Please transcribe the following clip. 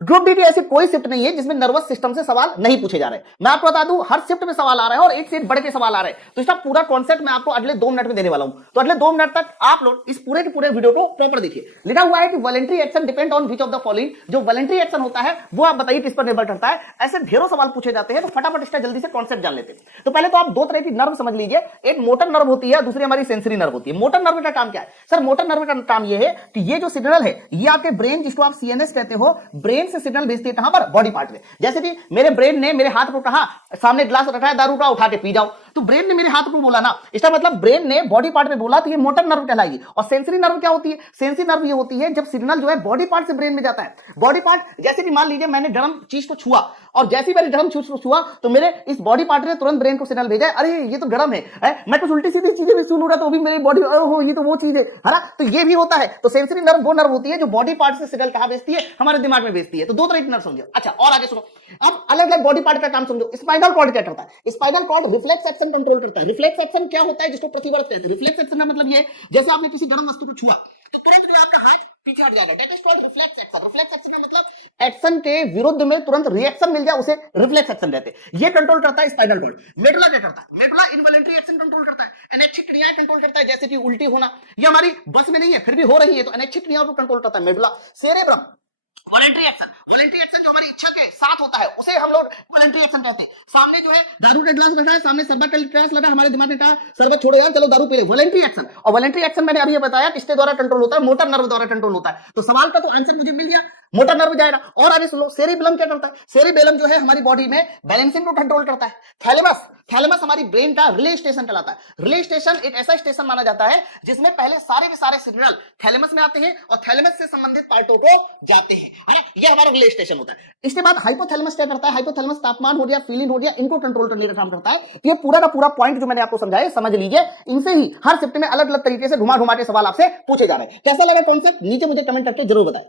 Group D ऐसी कोई shift नहीं है जिसमें नर्वस सिस्टम से सवाल नहीं पूछे जा रहे। मैं आपको बता दूं, हर शिफ्ट में सवाल आ रहा है और एक से एक बड़े के सवाल आ रहे हैं। तो इसका पूरा कॉन्सेप्ट मैं आपको अगले 2 मिनट में देने वाला हूं। तो अगले 2 मिनट तक आप लोग इस पूरे के पूरे वीडियो को प्रॉपर देखिए। लिखा हुआ है कि voluntary action depend on which of the following. जो वॉलंटरी एक्शन होता है वो आप बताइए किस पर निर्भर करता है। ऐसे ढेरों सवाल पूछे जाते हैं, तो फटाफट इसका जल्दी से कॉन्सेप्ट जान लेते हैं। तो पहले तो आप दो तरह की नर्व समझ लीजिए, एक मोटर नर्व होती है, दूसरी हमारी सेंसरी नर्व होती है। मोटर नर्व का काम क्या है सर? मोटर नर्व का काम यह है कि ये जो सिग्नल है ये आपके ब्रेन, जिसको आप सीएनएस कहते हो, ब्रेन से सिग्नल भेजती है कहां पर? बॉडी पार्ट में। जैसे कि मेरे ब्रेन ने मेरे हाथ को कहा, सामने ग्लास रखा है दारू का, उठा के पी जाओ, तो ब्रेन ने मेरे हाथ को बोला ना, इसका मतलब ब्रेन ने बॉडी पार्ट में बोला, तो ये मोटर नर्व कहलाएगी। और सेंसरी नर्व क्या होती है? सेंसरी नर्व ये होती है जब सिग्नल जो है बॉडी पार्ट से ब्रेन में जाता है। बॉडी पार्ट जैसे कि मान लीजिए मैंने गर्म चीज को छुआ, और जैसे ही मैंने गर्म चीज को छुआ तो मेरे इस बॉडी पार्ट ने तुरंत ब्रेन को सिग्नल भेजा, अरे ये तो गर्म है। मैं कुछ उल्टी सीधी चीजें भी सुन रहा तो भी मेरी बॉडी, ओहो ये तो वो चीज है ना। तो ये भी होता है। तो सेंसरी नर्व वो नर्व होती है जो बॉडी पार्ट से सिग्नल कहां भेजती है? हमारे दिमाग में भेजती है। तो दो तरह की नर्व समझो। अच्छा, और आगे सुनो, अब अलग अलग बॉडी पार्ट का काम समझो। स्पाइनल कॉर्ड क्या करता है? Spinal cord reflex action control करता है। रिफ्लेक्स एक्शन क्या होता है? जिसको प्रतिवर्त कहते हैं। रिफ्लेक्स एक्शन का मतलब ये, जैसे आपने किसी गर्म वस्तु को छुआ तो तुरंत जो आपका हाथ पीछे हट जाएगा, that is called reflex action. Reflex action का मतलब एक्शन के विरुद्ध में तुरंत रिएक्शन मिल जाए, उसे रिफ्लेक्स एक्शन कहते हैं। ये कंट्रोल करता है स्पाइनल कॉर्ड। मेडुला क्या करता है? मेडुला इनवॉलंटरी एक्शन कंट्रोल करता है, अनैच्छिक क्रियाएं कंट्रोल करता है, जैसे कि उल्टी होना, ये हमारी बस में नहीं है फिर भी हो रही है, तो अनैच्छिक क्रियाओं को कंट्रोल करता है medulla. Cerebrum voluntary action, voluntary action जो हमारी इच्छा के साथ होता है उसे हम लोग वॉलंटरी एक्शन कहते हैं। सामने जो है दारू का गिलास रखा है, सामने शरबत का गिलास लगा, हमारे दिमाग में कहा शरबत छोड़ो यार, चलो दारू पी ले, वॉलंटरी एक्शन। और वॉलंटरी एक्शन मैंने अभी बताया किसके द्वारा कंट्रोल होता है? मोटर नर्व द्वारा कंट्रोल होता है। तो सवाल का तो आंसर मुझे मिल गया, मोटर नर्व जाएगा। और आगे सुन लो, सेरिबेलम क्या करता है? सेरिबेलम जो है हमारी बॉडी में बैलेंसिंग को कंट्रोल करता है। थैलेमस, थैलेमस हमारी ब्रेन का रिले स्टेशन कहलाता है। रिले स्टेशन एक ऐसा स्टेशन माना जाता है जिसमें पहले सारे के सारे सिग्नल थैलेमस में आते हैं और थैलेमस से संबंधित पार्टों को जाते हैं, है ना। ये हमारा रिले स्टेशन होता है। इसके बाद हाइपोथैलेमस क्या करता है? हाइपोथैलेमस तापमान हो गया, फीलिंग हो गया, इनको कंट्रोल करने का काम करता है। तो ये पूरा का पूरा पॉइंट जो मैंने आपको समझाया समझ लीजिए। इनसे ही हर शिफ्ट में अलग अलग तरीके से घुमा घुमा के सवाल आपसे पूछे जा रहे हैं। कैसा लगा कॉन्सेप्ट? नीचे मुझे कमेंट करके जरूर बताएं।